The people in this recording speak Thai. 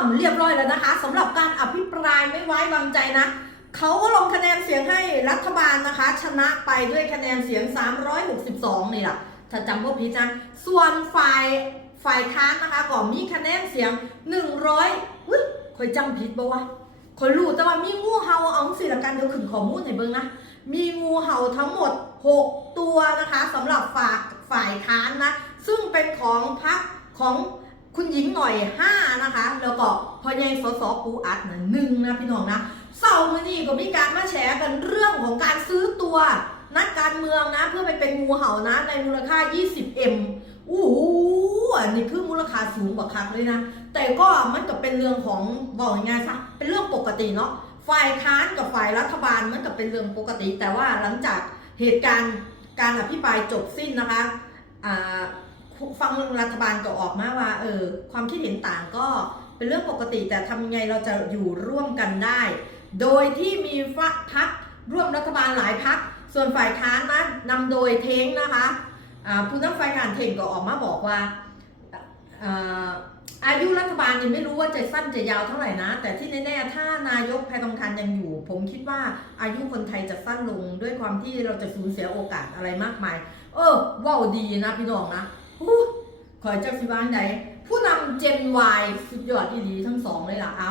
องเรียบร้อยแล้วนะคะสำหรับการอภิปรายไม่ไว้วางใจนะเขาก็ลงคะแนนเสียงให้รัฐบาลนะคะ ชนะไปด้วยคะแนนเสียง 362 นี่แหละถ้าจำพวกพิดนะส่วนฝ่ายฝ่ายค้านนะคะก็มีคะแนนเสียง 100อุ้ยคอยจำผิดปะวะคอยรู้แต่ว่ามีงูเห่าเอาสิละกันเดี๋ยวขึ้นข้อมูลให้เบิ่งนะ มีงูเห่าทั้งหมด 6 ตัวนะคะสำหรับฝ่ายฝ่ายค้านนะ ซึ่งเป็นของพรรคของ คุณหญิงหน่อย 5 นะคะ แล้วก็พอใหญ่สสปูอัดนะหนึ่งนะพี่น้องนะเสาร์มื้อนี้ก็มีการมาแฉกันเรื่องของการซื้อตัว นักการเมืองนะ เพื่อไปเป็นงูเห่านะในมูลค่า 20M อู้หูอันนี้คือมูลค่าสูงกว่าคักเลยนะ แต่ก็มันก็เป็นเรื่องของบอกยังไงซะเป็นเรื่องปกติเนาะฝ่ายค้านกับฝ่ายรัฐบาลมันก็เป็นเรื่องปกติ แต่ว่าหลังจากเหตุการณ์การอภิปรายจบสิ้นนะคะอ่า ฟังรัฐบาลก็ออกมาว่าเออความคิดเห็นต่างก็เป็นเรื่องปกติแต่ทำยังไงเราจะอยู่ร่วมกันได้ โดยที่มีพักร่วมรัฐบาลหลายพักส่วนฝ่ายค้านนะนำโดยเท้งนะคะผู้นำฝ่ายการเท้งก็ออกมาบอกว่าอายุรัฐบาลยังไม่รู้ว่าจะสั้นจะยาวเท่าไหร่นะ แต่ที่แน่ๆถ้านายกแพทองทานยังอยู่ ผมคิดว่าอายุคนไทยจะสั้นลงด้วยความที่เราจะสูญเสียโอกาสอะไรมากมาย เออว้าวดีนะพี่น้องนะ ขอเจ้าสิบ้านใดผู้นำเจน Y สุดยอดดีทั้งสองเลยล่ะเอา